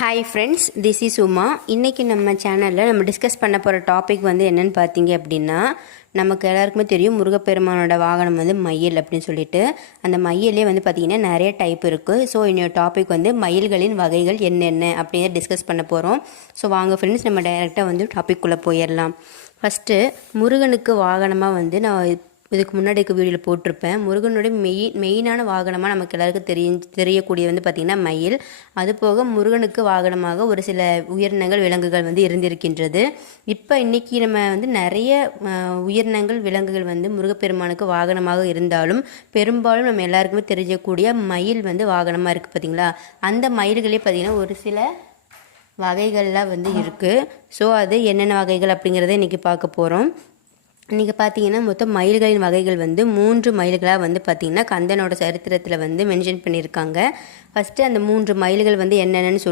Hi friends, this is Uma. இன்றைக்கி நம்ம சேனலில் நம்ம டிஸ்கஸ் பண்ண போகிற டாபிக் வந்து என்னென்னு பார்த்தீங்க அப்படின்னா, நமக்கு எல்லாருக்குமே தெரியும் முருகப்பெருமானோட வாகனம் வந்து மயில் அப்படின்னு சொல்லிட்டு. அந்த மயிலே வந்து பார்த்திங்கன்னா நிறைய டைப் இருக்குது. ஸோ இன்னொரு டாபிக் வந்து மயில்களின் வகைகள் என்னென்ன அப்படின்னு டிஸ்கஸ் பண்ண போகிறோம். ஸோ வாங்க ஃப்ரெண்ட்ஸ், நம்ம டைரெக்டாக வந்து டாபிக்குள்ளே போயிடலாம். ஃபஸ்ட்டு முருகனுக்கு வாகனமாக வந்து நான் இதுக்கு முன்னாடி இருக்க வீடியோவில் போட்டிருப்பேன். முருகனுடைய மெயினான வாகனமாக நமக்கு எல்லாருக்கும் தெரியக்கூடிய வந்து பார்த்திங்கன்னா மயில். அது போக முருகனுக்கு வாகனமாக ஒரு சில உயிரினங்கள் விலங்குகள் வந்து இருந்திருக்கின்றது. இப்போ இன்றைக்கி நம்ம வந்து நிறைய உயிரினங்கள் விலங்குகள் வந்து முருகப்பெருமானுக்கு வாகனமாக இருந்தாலும் பெரும்பாலும் நம்ம எல்லாருக்குமே தெரியக்கூடிய மயில் வந்து வாகனமாக இருக்குது பார்த்திங்களா. அந்த மயில்களே பார்த்திங்கன்னா ஒரு சில வகைகள்லாம் வந்து இருக்குது. ஸோ அது என்னென்ன வகைகள் அப்படிங்கிறத இன்றைக்கி பார்க்க போகிறோம். இன்றைக்கி பார்த்தீங்கன்னா மொத்தம் மயில்களின் வகைகள் வந்து 3 மயில்களாக வந்து பார்த்திங்கன்னா கந்தனோட சரித்திரத்தில் வந்து மென்ஷன் பண்ணியிருக்காங்க. ஃபஸ்ட்டு அந்த 3 மயில்கள் வந்து என்னென்னு